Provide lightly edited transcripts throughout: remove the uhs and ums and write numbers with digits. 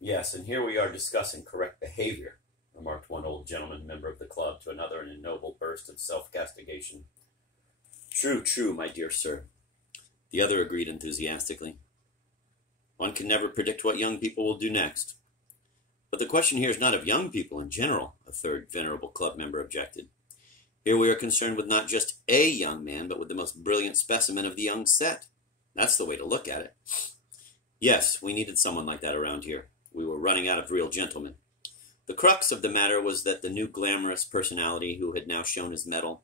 Yes, and here we are discussing correct behavior, remarked one old gentleman member of the club to another in a noble burst of self-castigation. True, true, my dear sir, the other agreed enthusiastically. One can never predict what young people will do next. But the question here is not of young people in general, a third venerable club member objected. Here we are concerned with not just a young man, but with the most brilliant specimen of the young set. That's the way to look at it. Yes, we needed someone like that around here. We were running out of real gentlemen. The crux of the matter was that the new glamorous personality who had now shown his mettle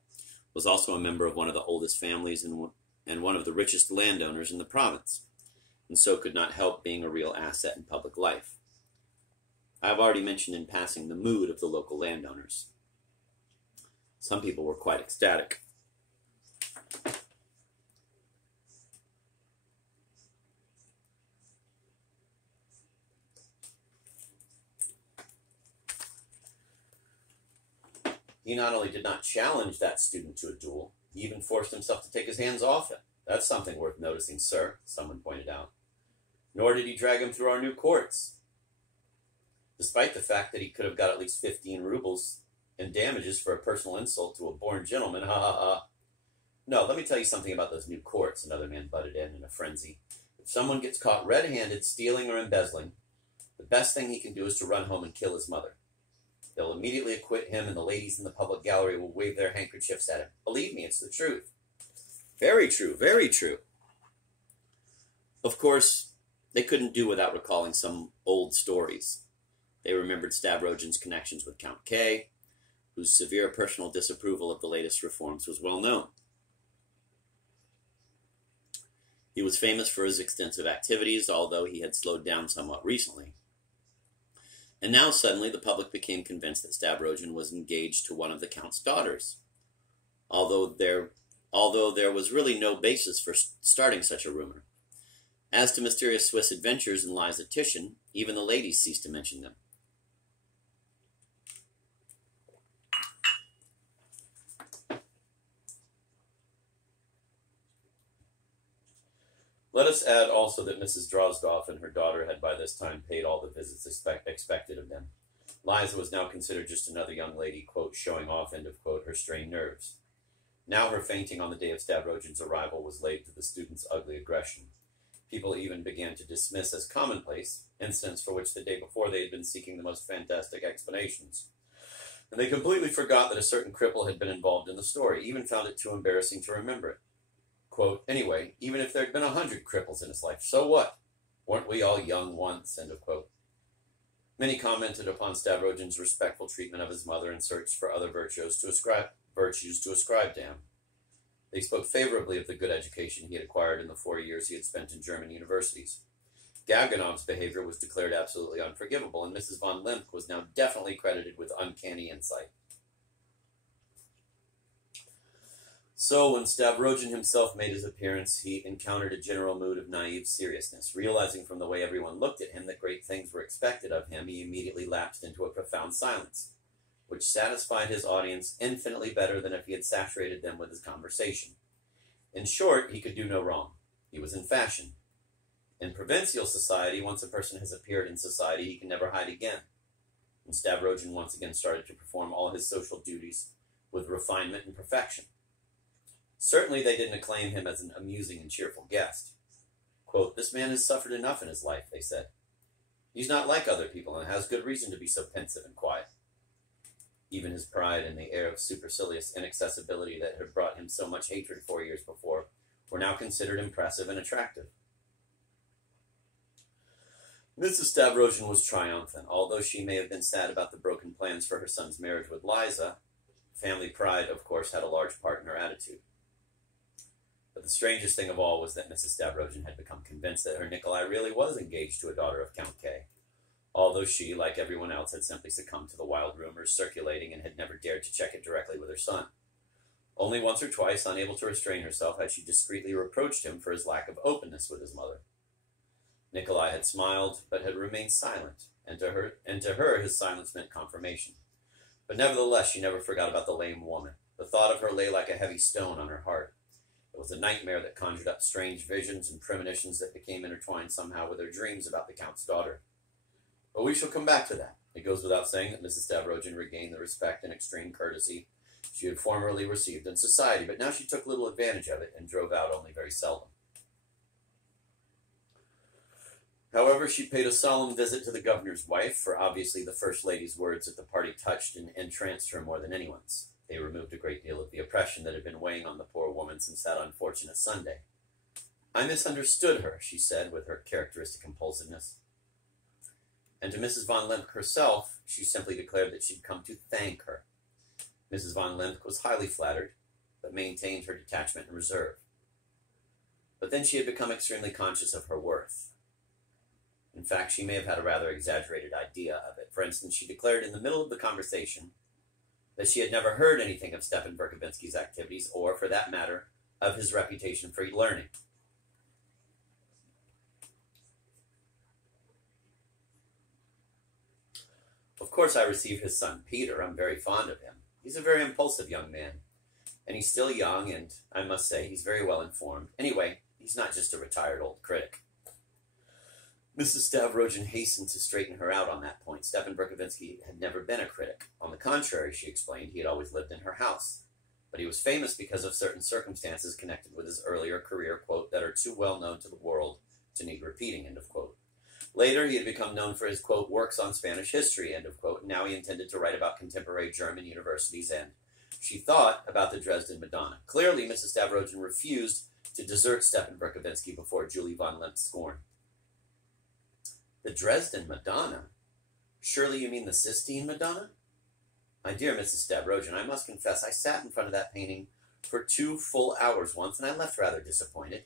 was also a member of one of the oldest families and one of the richest landowners in the province, and so could not help being a real asset in public life. I have already mentioned in passing the mood of the local landowners. Some people were quite ecstatic. He not only did not challenge that student to a duel, he even forced himself to take his hands off him. That's something worth noticing, sir, someone pointed out. Nor did he drag him through our new courts, despite the fact that he could have got at least 15 rubles in damages for a personal insult to a born gentleman. Ha ha ha. No, let me tell you something about those new courts, another man butted in a frenzy. If someone gets caught red-handed stealing or embezzling, the best thing he can do is to run home and kill his mother. They'll immediately acquit him, and the ladies in the public gallery will wave their handkerchiefs at him. Believe me, it's the truth. Very true, very true. Of course, they couldn't do without recalling some old stories. They remembered Stavrogin's connections with Count K, whose severe personal disapproval of the latest reforms was well known. He was famous for his extensive activities, although he had slowed down somewhat recently. And now suddenly the public became convinced that Stavrogin was engaged to one of the Count's daughters, although there was really no basis for starting such a rumor. As to mysterious Swiss adventures and Liza Titian, even the ladies ceased to mention them. Let us add also that Mrs. Drozdov and her daughter had by this time paid all the visits expected of them. Liza was now considered just another young lady, quote, showing off, end of quote, her strained nerves. Now her fainting on the day of Stavrogin's arrival was laid to the student's ugly aggression. People even began to dismiss as commonplace incidents for which the day before they had been seeking the most fantastic explanations. And they completely forgot that a certain cripple had been involved in the story, even found it too embarrassing to remember it. Quote, anyway, even if there had been 100 cripples in his life, so what? Weren't we all young once, end of quote. Many commented upon Stavrogin's respectful treatment of his mother and searched for other virtues to ascribe to him. They spoke favorably of the good education he had acquired in the 4 years he had spent in German universities. Gaganov's behavior was declared absolutely unforgivable, and Mrs. von Limp was now definitely credited with uncanny insight. So when Stavrogin himself made his appearance, he encountered a general mood of naive seriousness. Realizing from the way everyone looked at him that great things were expected of him, he immediately lapsed into a profound silence, which satisfied his audience infinitely better than if he had saturated them with his conversation. In short, he could do no wrong. He was in fashion. In provincial society, once a person has appeared in society, he can never hide again. And Stavrogin once again started to perform all his social duties with refinement and perfection. Certainly they didn't acclaim him as an amusing and cheerful guest. Quote, this man has suffered enough in his life, they said. He's not like other people and has good reason to be so pensive and quiet. Even his pride and the air of supercilious inaccessibility that had brought him so much hatred 4 years before were now considered impressive and attractive. Mrs. Stavrogin was triumphant. Although she may have been sad about the broken plans for her son's marriage with Liza, family pride, of course, had a large part in her attitude. But the strangest thing of all was that Mrs. Stavrogin had become convinced that her Nikolai really was engaged to a daughter of Count K, although she, like everyone else, had simply succumbed to the wild rumors circulating and had never dared to check it directly with her son. Only once or twice, unable to restrain herself, had she discreetly reproached him for his lack of openness with his mother. Nikolai had smiled, but had remained silent, and to her his silence meant confirmation. But nevertheless, she never forgot about the lame woman. The thought of her lay like a heavy stone on her heart. It was a nightmare that conjured up strange visions and premonitions that became intertwined somehow with her dreams about the Count's daughter. But we shall come back to that. It goes without saying that Mrs. Stavrogin regained the respect and extreme courtesy she had formerly received in society, but now she took little advantage of it and drove out only very seldom. However, she paid a solemn visit to the governor's wife, for obviously the First Lady's words at the party touched and entranced her more than anyone's. They removed a great deal of the oppression that had been weighing on the poor woman since that unfortunate Sunday. I misunderstood her, she said with her characteristic impulsiveness. And to Mrs. von Lemke herself, she simply declared that she'd come to thank her. Mrs. von Lemke was highly flattered, but maintained her detachment and reserve. But then she had become extremely conscious of her worth. In fact, she may have had a rather exaggerated idea of it. For instance, she declared in the middle of the conversation that she had never heard anything of Stepan Verkovensky's activities, or, for that matter, of his reputation for learning. Of course, I received his son Peter. I'm very fond of him. He's a very impulsive young man, and he's still young, and I must say he's very well informed. Anyway, he's not just a retired old critic. Mrs. Stavrogin hastened to straighten her out on that point. Stepan Verkovensky had never been a critic. On the contrary, she explained, he had always lived in her house. But he was famous because of certain circumstances connected with his earlier career, quote, that are too well known to the world to need repeating, end of quote. Later, he had become known for his, quote, works on Spanish history, end of quote, and now he intended to write about contemporary German universities, and she thought about the Dresden Madonna. Clearly, Mrs. Stavrogin refused to desert Stepan Verkovensky before Julie von Lemke's scorn. The Dresden Madonna? Surely you mean the Sistine Madonna? My dear Mrs. Stavrogin, I must confess I sat in front of that painting for 2 full hours once, and I left rather disappointed.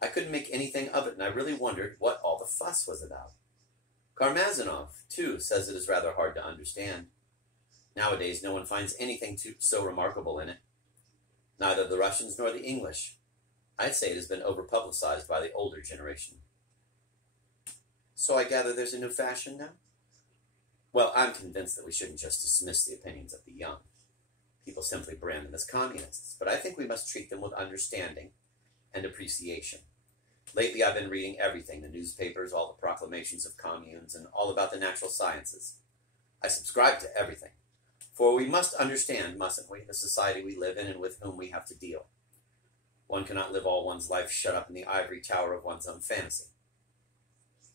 I couldn't make anything of it, and I really wondered what all the fuss was about. Karmazinov, too, says it is rather hard to understand. Nowadays, no one finds anything so remarkable in it. Neither the Russians nor the English. I'd say it has been over-publicized by the older generation. So I gather there's a new fashion now? Well, I'm convinced that we shouldn't just dismiss the opinions of the young. People simply brand them as communists, but I think we must treat them with understanding and appreciation. Lately, I've been reading everything, the newspapers, all the proclamations of communes, and all about the natural sciences. I subscribe to everything. For we must understand, mustn't we, the society we live in and with whom we have to deal. One cannot live all one's life shut up in the ivory tower of one's own fantasy.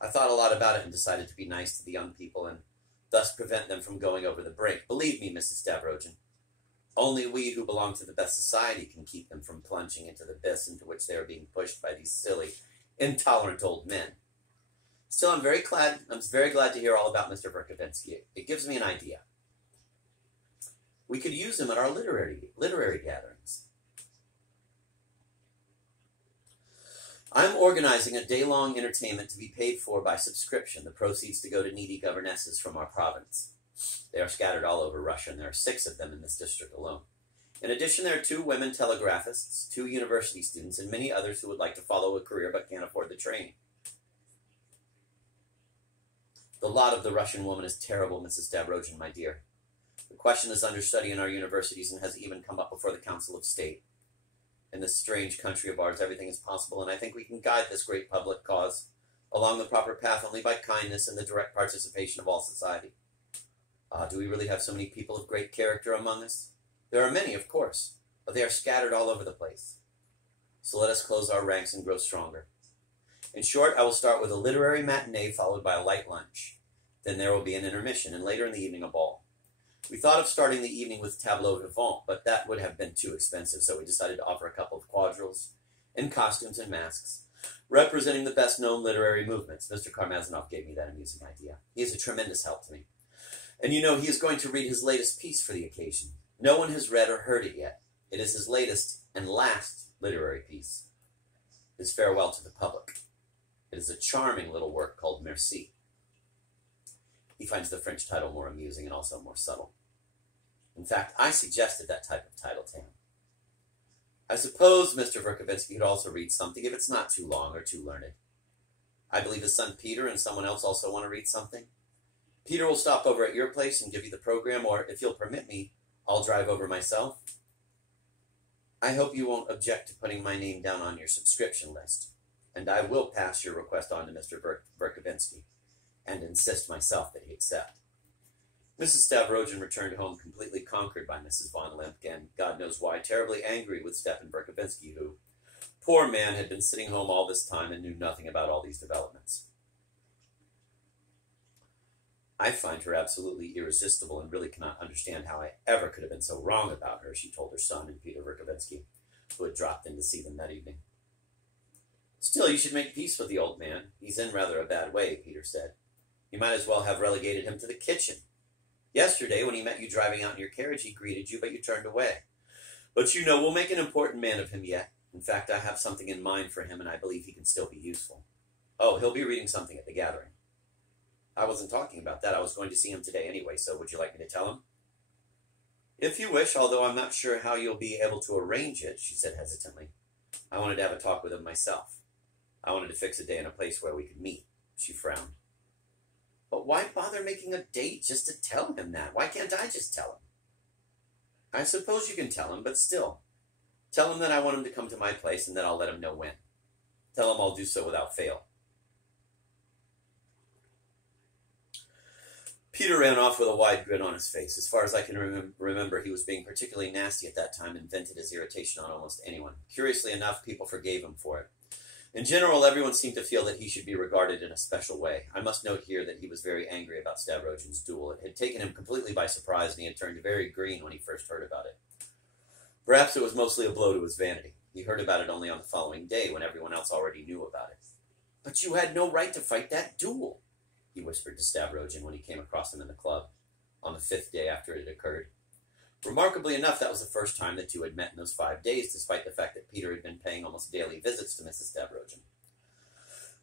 I thought a lot about it and decided to be nice to the young people and thus prevent them from going over the brink. Believe me, Mrs. Stavrogin, only we who belong to the best society can keep them from plunging into the abyss into which they are being pushed by these silly, intolerant old men. Still, I'm very glad to hear all about Mr. Verkovensky. It gives me an idea. We could use him at our literary gatherings. I'm organizing a day-long entertainment to be paid for by subscription, the proceeds to go to needy governesses from our province. They are scattered all over Russia, and there are 6 of them in this district alone. In addition, there are 2 women telegraphists, 2 university students, and many others who would like to follow a career but can't afford the training. The lot of the Russian woman is terrible, Mrs. Stavrogin, my dear. The question is under study in our universities and has even come up before the Council of State. In this strange country of ours, everything is possible, and I think we can guide this great public cause along the proper path only by kindness and the direct participation of all society. Do we really have so many people of great character among us? There are many, of course, but they are scattered all over the place. So let us close our ranks and grow stronger. In short, I will start with a literary matinee followed by a light lunch. Then there will be an intermission, and later in the evening a ball. We thought of starting the evening with tableaux vivants, but that would have been too expensive, so we decided to offer a couple of quadrilles in costumes and masks, representing the best-known literary movements. Mr. Karmazinov gave me that amusing idea. He is a tremendous help to me. And you know, he is going to read his latest piece for the occasion. No one has read or heard it yet. It is his latest and last literary piece. His farewell to the public. It is a charming little work called Merci. He finds the French title more amusing and also more subtle. In fact, I suggested that type of title to him. I suppose Mr. Verkovensky could also read something if it's not too long or too learned. I believe his son Peter and someone else also want to read something. Peter will stop over at your place and give you the program, or if you'll permit me, I'll drive over myself. I hope you won't object to putting my name down on your subscription list, and I will pass your request on to Mr. Verkovensky. and insist myself that he accept. Mrs. Stavrogin returned home completely conquered by Mrs. von Limp, and God knows why, terribly angry with Stepan Verkovensky, who, poor man, had been sitting home all this time and knew nothing about all these developments. I find her absolutely irresistible and really cannot understand how I ever could have been so wrong about her, she told her son and Peter Verkovensky, who had dropped in to see them that evening. Still, you should make peace with the old man. He's in rather a bad way, Peter said. You might as well have relegated him to the kitchen. Yesterday, when he met you driving out in your carriage, he greeted you, but you turned away. But you know, we'll make an important man of him yet. In fact, I have something in mind for him, and I believe he can still be useful. Oh, he'll be reading something at the gathering. I wasn't talking about that. I was going to see him today anyway, so would you like me to tell him? If you wish, although I'm not sure how you'll be able to arrange it, she said hesitantly. I wanted to have a talk with him myself. I wanted to fix a day and a place where we could meet. She frowned. But why bother making a date just to tell him that? Why can't I just tell him? I suppose you can tell him, but still. Tell him that I want him to come to my place and that I'll let him know when. Tell him I'll do so without fail. Peter ran off with a wide grin on his face. As far as I can remember, he was being particularly nasty at that time and vented his irritation on almost anyone. Curiously enough, people forgave him for it. In general, everyone seemed to feel that he should be regarded in a special way. I must note here that he was very angry about Stavrogin's duel. It had taken him completely by surprise, and he had turned very green when he first heard about it. Perhaps it was mostly a blow to his vanity. He heard about it only on the following day, when everyone else already knew about it. But you had no right to fight that duel, he whispered to Stavrogin when he came across him in the club, on the 5th day after it had occurred. Remarkably enough, that was the first time the two had met in those 5 days, despite the fact that Peter had been paying almost daily visits to Mrs. Stavrogin.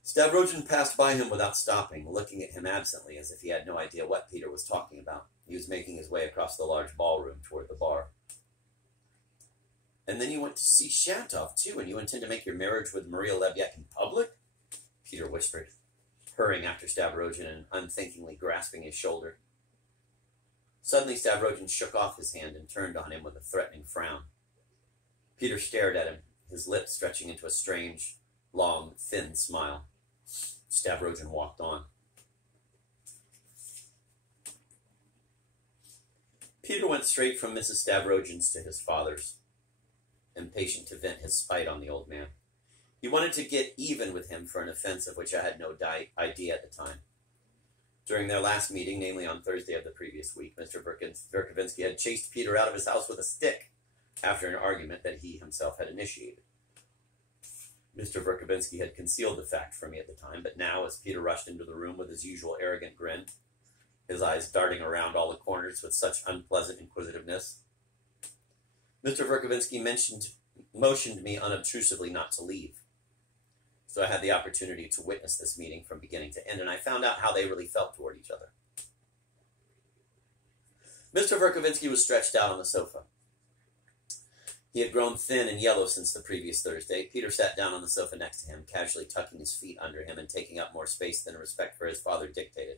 Stavrogin passed by him without stopping, looking at him absently as if he had no idea what Peter was talking about. He was making his way across the large ballroom toward the bar. And then you went to see Shatov, too, and you intend to make your marriage with Maria Lebyek in public? Peter whispered, hurrying after Stavrogin and unthinkingly grasping his shoulder. Suddenly Stavrogin shook off his hand and turned on him with a threatening frown. Peter stared at him, his lips stretching into a strange, long, thin smile. Stavrogin walked on. Peter went straight from Mrs. Stavrogin's to his father's, impatient to vent his spite on the old man. He wanted to get even with him for an offense of which I had no idea at the time. During their last meeting, namely on Thursday of the previous week, Mr. Verkovensky had chased Peter out of his house with a stick after an argument that he himself had initiated. Mr. Verkovensky had concealed the fact from me at the time, but now, as Peter rushed into the room with his usual arrogant grin, his eyes darting around all the corners with such unpleasant inquisitiveness, Mr. Verkovensky motioned me unobtrusively not to leave. So I had the opportunity to witness this meeting from beginning to end, and I found out how they really felt toward each other. Mr. Verkovensky was stretched out on the sofa. He had grown thin and yellow since the previous Thursday. Peter sat down on the sofa next to him, casually tucking his feet under him and taking up more space than respect for his father dictated.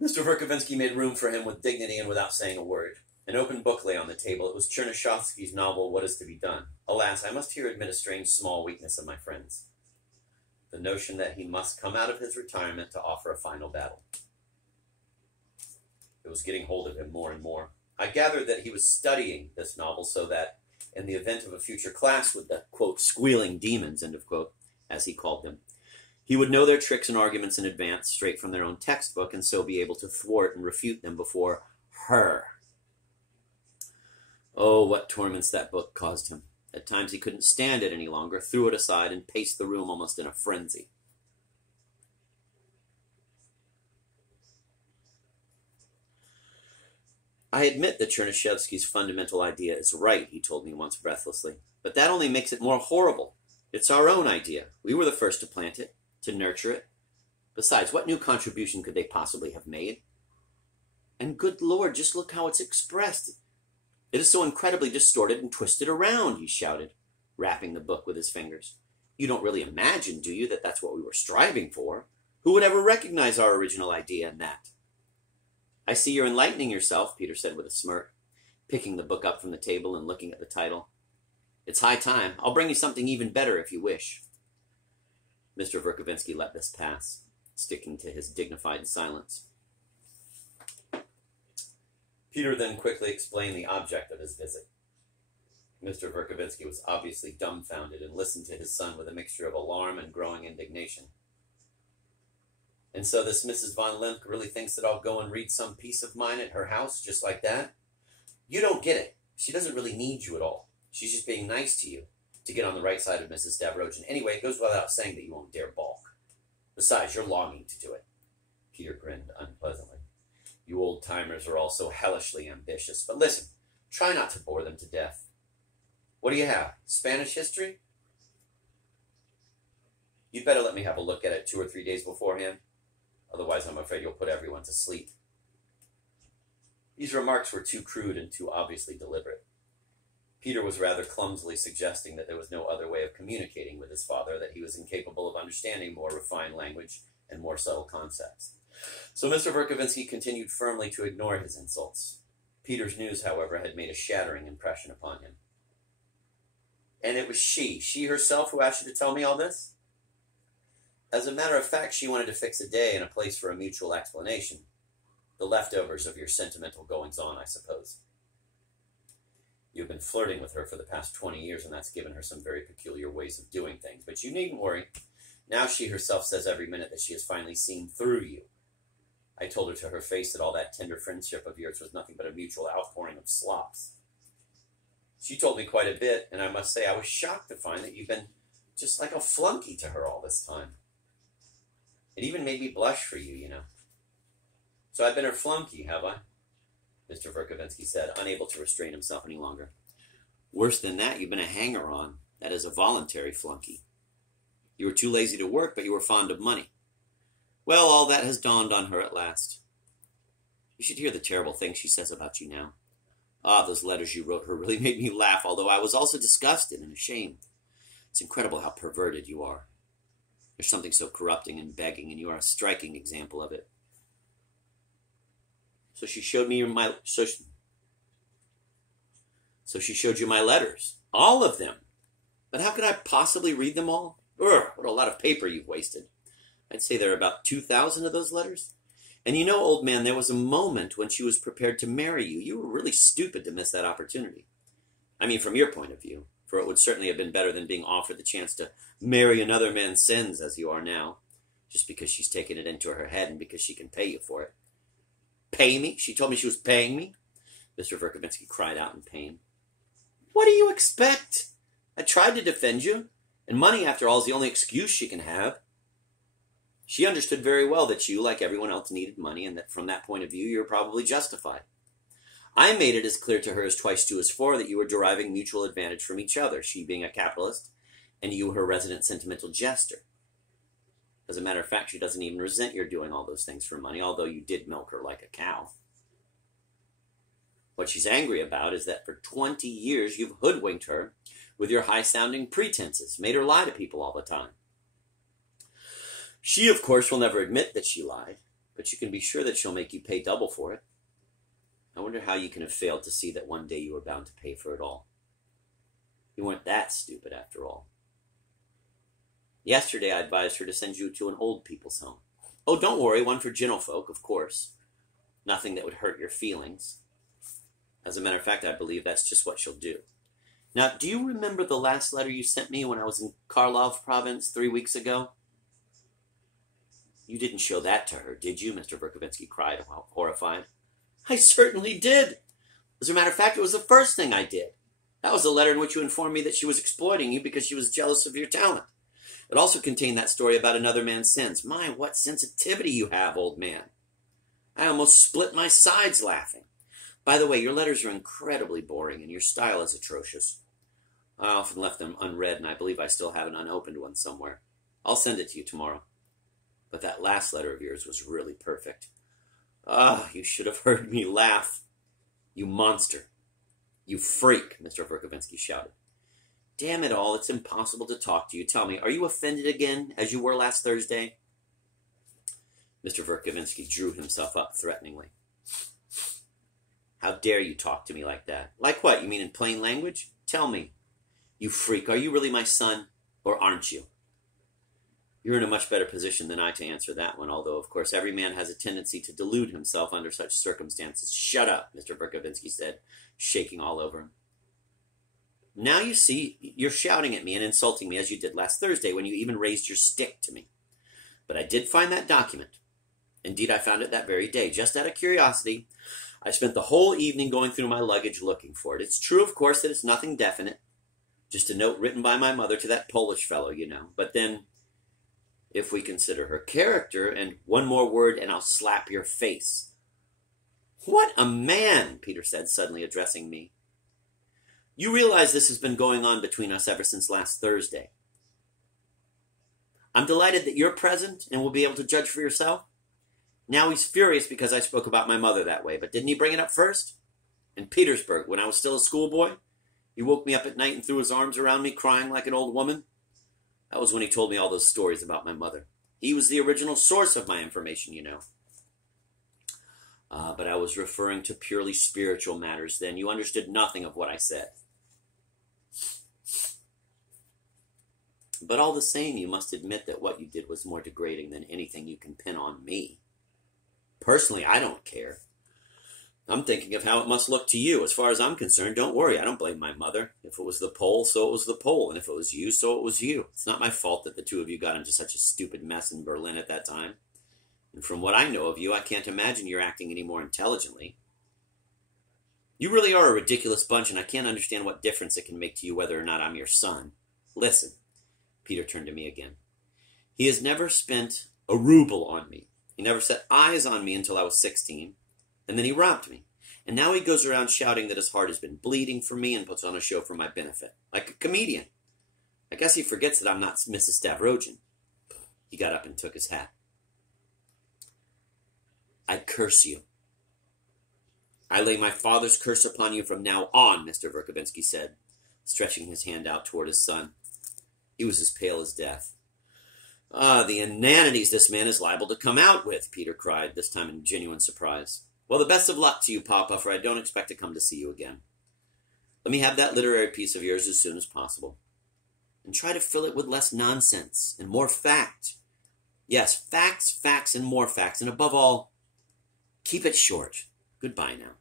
Mr. Verkovensky made room for him with dignity and without saying a word. An open book lay on the table. It was Chernyshevsky's novel, What Is to Be Done. Alas, I must here admit a strange small weakness of my friend's. The notion that he must come out of his retirement to offer a final battle. It was getting hold of him more and more. I gathered that he was studying this novel so that, in the event of a future clash with the, quote, squealing demons, end of quote, as he called them, he would know their tricks and arguments in advance, straight from their own textbook, and so be able to thwart and refute them before her. Oh, what torments that book caused him. At times he couldn't stand it any longer, threw it aside, and paced the room almost in a frenzy. I admit that Chernyshevsky's fundamental idea is right, he told me once breathlessly, but that only makes it more horrible. It's our own idea. We were the first to plant it, to nurture it. Besides, what new contribution could they possibly have made? And good Lord, just look how it's expressed. It is so incredibly distorted and twisted around, he shouted, rapping the book with his fingers. You don't really imagine, do you, that that's what we were striving for? Who would ever recognize our original idea in that? I see you're enlightening yourself, Peter said with a smirk, picking the book up from the table and looking at the title. It's high time. I'll bring you something even better if you wish. Mr. Verkovensky let this pass. sticking to his dignified silence. Peter then quickly explained the object of his visit. Mr. Verkovensky was obviously dumbfounded and listened to his son with a mixture of alarm and growing indignation. And so this Mrs. von Limp really thinks that I'll go and read some piece of mine at her house just like that? You don't get it. She doesn't really need you at all. She's just being nice to you to get on the right side of Mrs. Stavrogin. Anyway, it goes without saying that you won't dare balk. Besides, you're longing to do it. Peter grinned unpleasantly. You old-timers are all so hellishly ambitious. But listen, try not to bore them to death. What do you have? Spanish history? You'd better let me have a look at it 2 or 3 days beforehand. Otherwise, I'm afraid you'll put everyone to sleep. These remarks were too crude and too obviously deliberate. Peter was rather clumsily suggesting that there was no other way of communicating with his father, that he was incapable of understanding more refined language and more subtle concepts. So Mr. Verkovensky continued firmly to ignore his insults. Peter's news, however, had made a shattering impression upon him. And it was she herself who asked you to tell me all this? As a matter of fact, she wanted to fix a day and a place for a mutual explanation. The leftovers of your sentimental goings-on, I suppose. You've been flirting with her for the past 20 years, and that's given her some very peculiar ways of doing things. But you needn't worry. Now she herself says every minute that she has finally seen through you. I told her to her face that all that tender friendship of yours was nothing but a mutual outpouring of slops. She told me quite a bit, and I must say I was shocked to find that you've been just like a flunky to her all this time. It even made me blush for you, you know. So I've been her flunky, have I? Mr. Verkovensky said, unable to restrain himself any longer. Worse than that, you've been a hanger-on. That is a voluntary flunky. You were too lazy to work, but you were fond of money. Well, all that has dawned on her at last. You should hear the terrible things she says about you now. Ah, those letters you wrote her really made me laugh, although I was also disgusted and ashamed. It's incredible how perverted you are. There's something so corrupting and begging, and you are a striking example of it. So she showed me So she showed you my letters. All of them. But how could I possibly read them all? Ugh, what a lot of paper you've wasted. I'd say there are about 2,000 of those letters. And you know, old man, there was a moment when she was prepared to marry you. You were really stupid to miss that opportunity. I mean, from your point of view. For it would certainly have been better than being offered the chance to marry another man's sins as you are now. Just because she's taken it into her head and because she can pay you for it. Pay me? She told me she was paying me? Mr. Verkovensky cried out in pain. What do you expect? I tried to defend you, and money, after all, is the only excuse she can have. She understood very well that you, like everyone else, needed money, and that from that point of view, you're probably justified. I made it as clear to her as 2 × 2 = 4 that you were deriving mutual advantage from each other, she being a capitalist, and you her resident sentimental jester. As a matter of fact, she doesn't even resent your doing all those things for money, although you did milk her like a cow. What she's angry about is that for 20 years you've hoodwinked her with your high-sounding pretenses, made her lie to people all the time. She, of course, will never admit that she lied, but you can be sure that she'll make you pay double for it. I wonder how you can have failed to see that one day you were bound to pay for it all. You weren't that stupid, after all. Yesterday I advised her to send you to an old people's home. Oh, don't worry, one for gentlefolk, of course. Nothing that would hurt your feelings. As a matter of fact, I believe that's just what she'll do. Now, do you remember the last letter you sent me when I was in Karlov province 3 weeks ago? You didn't show that to her, did you? Mr. Verkovensky cried, horrified. I certainly did. As a matter of fact, it was the first thing I did. That was the letter in which you informed me that she was exploiting you because she was jealous of your talent. It also contained that story about another man's sins. My, what sensitivity you have, old man. I almost split my sides laughing. By the way, your letters are incredibly boring, and your style is atrocious. I often left them unread, and I believe I still have an unopened one somewhere. I'll send it to you tomorrow. But that last letter of yours was really perfect. Ah, you should have heard me laugh. You monster. You freak, Mr. Verkovensky shouted. Damn it all, it's impossible to talk to you. Tell me, are you offended again, as you were last Thursday? Mr. Verkovensky drew himself up threateningly. How dare you talk to me like that? Like what, you mean in plain language? Tell me. You freak, are you really my son, or aren't you? You're in a much better position than I to answer that one, although, of course, every man has a tendency to delude himself under such circumstances. Shut up, Mr. Verkovensky said, shaking all over him. Now you see, you're shouting at me and insulting me as you did last Thursday when you even raised your stick to me. But I did find that document. Indeed, I found it that very day. Just out of curiosity, I spent the whole evening going through my luggage looking for it. It's true, of course, that it's nothing definite. Just a note written by my mother to that Polish fellow, you know. But then, if we consider her character, and one more word and I'll slap your face. What a man, Peter said, suddenly addressing me. You realize this has been going on between us ever since last Thursday. I'm delighted that you're present and will be able to judge for yourself. Now he's furious because I spoke about my mother that way, but didn't he bring it up first? In Petersburg, when I was still a schoolboy, he woke me up at night and threw his arms around me, crying like an old woman. That was when he told me all those stories about my mother. He was the original source of my information, you know. But I was referring to purely spiritual matters then. You understood nothing of what I said. But all the same, you must admit that what you did was more degrading than anything you can pin on me. Personally, I don't care. I'm thinking of how it must look to you. As far as I'm concerned, don't worry, I don't blame my mother. If it was the Pole, so it was the Pole. And if it was you, so it was you. It's not my fault that the two of you got into such a stupid mess in Berlin at that time. And from what I know of you, I can't imagine you're acting any more intelligently. You really are a ridiculous bunch, and I can't understand what difference it can make to you whether or not I'm your son. Listen. Peter turned to me again. He has never spent a ruble on me. He never set eyes on me until I was 16, and then he robbed me. And now he goes around shouting that his heart has been bleeding for me and puts on a show for my benefit, like a comedian. I guess he forgets that I'm not Mrs. Stavrogin. He got up and took his hat. I curse you. I lay my father's curse upon you from now on, Mr. Verkovensky said, stretching his hand out toward his son. He was as pale as death. The inanities this man is liable to come out with, Peter cried, this time in genuine surprise. Well, the best of luck to you, Papa, for I don't expect to come to see you again. Let me have that literary piece of yours as soon as possible. And try to fill it with less nonsense and more fact. Yes, facts, and more facts. And above all, keep it short. Goodbye now.